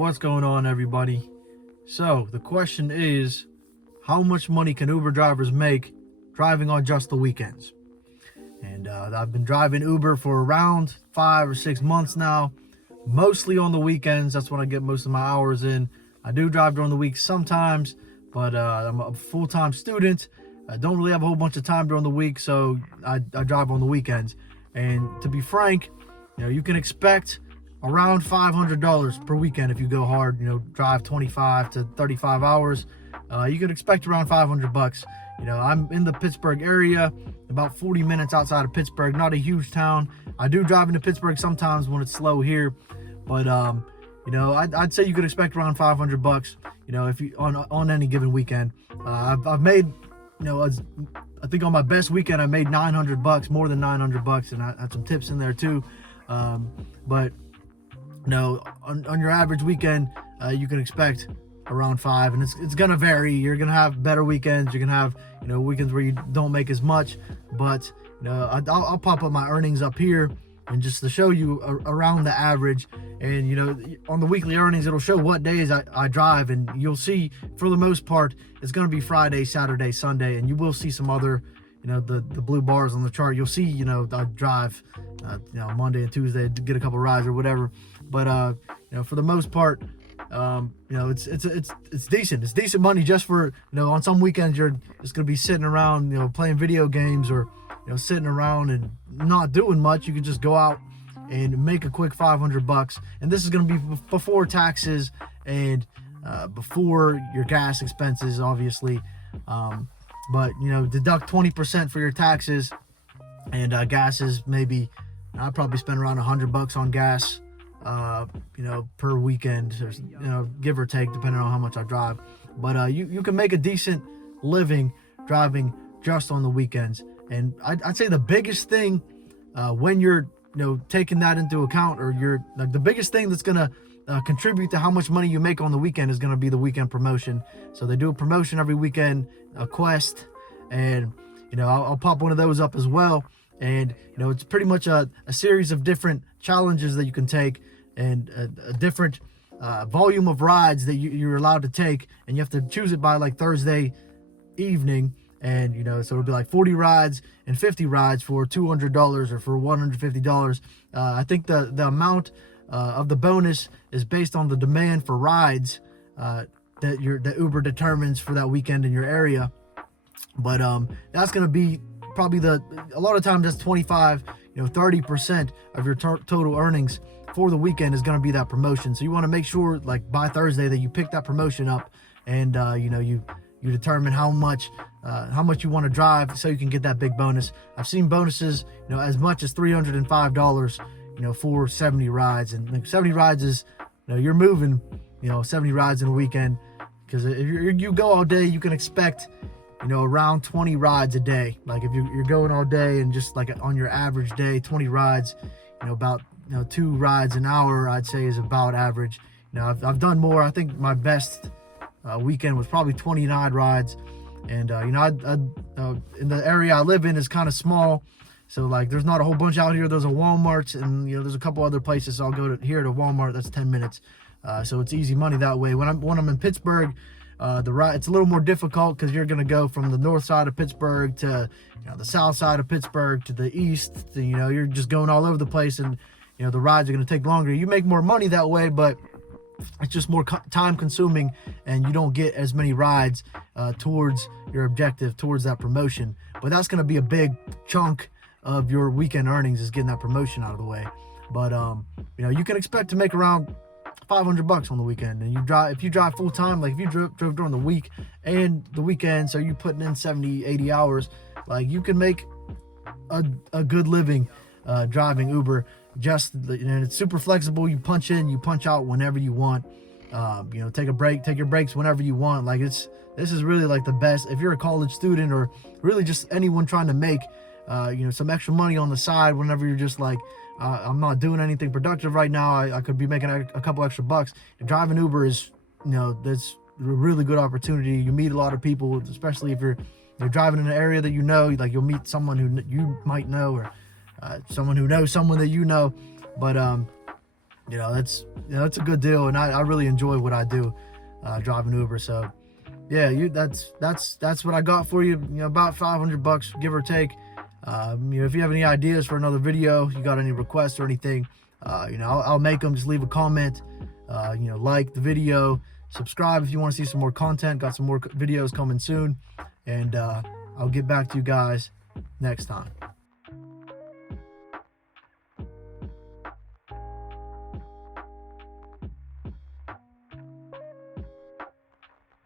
What's going on, everybody? So the question is, how much money can Uber drivers make driving on just the weekends? And I've been driving Uber for around 5 or 6 months now, mostly on the weekends. That's when I get most of my hours in. I do drive during the week sometimes, but I'm a full-time student. I don't really have a whole bunch of time during the week, so I drive on the weekends. And to be frank, you can expect around $500 per weekend if you go hard. Drive 25 to 35 hours. You can expect around $500. I'm in the Pittsburgh area, about 40 minutes outside of Pittsburgh. Not a huge town. I do drive into Pittsburgh sometimes when it's slow here, but I'd say you could expect around $500. If you on any given weekend. I've made, I think on my best weekend I made $900, more than $900, and I had some tips in there too. But on your average weekend, you can expect around $5, and it's gonna vary. You're gonna have better weekends. You're gonna have weekends where you don't make as much, but I'll pop up my earnings up here and just to show you around the average. And on the weekly earnings, it'll show what days I drive, and you'll see for the most part it's gonna be Friday, Saturday, Sunday, and you will see some other the blue bars on the chart. You'll see I drive Monday and Tuesday to get a couple rides or whatever, but for the most part, it's decent. It's decent money just for on some weekends you're just gonna be sitting around playing video games, or sitting around and not doing much. You can just go out and make a quick $500, and this is gonna be before taxes and before your gas expenses, obviously. But deduct 20% for your taxes, and gas is maybe I probably spend around $100 on gas per weekend, or give or take, depending on how much I drive. But you can make a decent living driving just on the weekends. And I'd say the biggest thing when you're taking that into account, or you're the biggest thing that's gonna contribute to how much money you make on the weekend is gonna be the weekend promotion. So they do a promotion every weekend, a quest, and I'll pop one of those up as well. And it's pretty much a series of different challenges that you can take, and a different volume of rides that you're allowed to take, and you have to choose it by like Thursday evening. And so it'll be like 40 rides and 50 rides for $200 or for $150. I think the amount of the bonus is based on the demand for rides that Uber determines for that weekend in your area. But that's going to be probably a lot of times that's 25, 30% of your total earnings for the weekend is going to be that promotion. So you want to make sure, like, by Thursday that you pick that promotion up, and you determine how much you want to drive so you can get that big bonus. I've seen bonuses as much as $305 for 70 rides, and like 70 rides is you're moving 70 rides in a weekend, because if you go all day, you can expect around 20 rides a day. Like if you're going all day, and just like on your average day, 20 rides, about 2 rides an hour, I'd say is about average. I've done more. I think my best weekend was probably 29 rides. And in the area I live in is kind of small, so like there's not a whole bunch out here. There's a Walmart, and there's a couple other places. So I'll go to Walmart. That's 10 minutes, so it's easy money that way. When I'm in Pittsburgh, the ride, it's a little more difficult, because you're gonna go from the north side of Pittsburgh to the south side of Pittsburgh to the east. You're just going all over the place, and the rides are gonna take longer. You make more money that way, but it's just more time consuming, and you don't get as many rides towards your objective, towards that promotion. But that's going to be a big chunk of your weekend earnings, is getting that promotion out of the way. But you can expect to make around $500 on the weekend. And if you drive full time, like if you drove during the week and the weekend, so you're putting in 70-80 hours, like you can make a good living driving Uber. And it's super flexible. You punch in, you punch out whenever you want. Take your breaks whenever you want. Like this is really like the best if you're a college student, or really just anyone trying to make some extra money on the side whenever you're just like, I'm not doing anything productive right now. I could be making a couple extra bucks. And driving Uber is that's a really good opportunity. You meet a lot of people, especially if you're driving in an area that like you'll meet someone who you might know, or someone who knows someone that But that's a good deal, and I really enjoy what I do, driving Uber. So yeah, that's what I got for you. About $500, give or take. If you have any ideas for another video, you got any requests or anything, I'll make them. Just leave a comment, like the video, subscribe if you want to see some more content. Got some more videos coming soon, and I'll get back to you guys next time.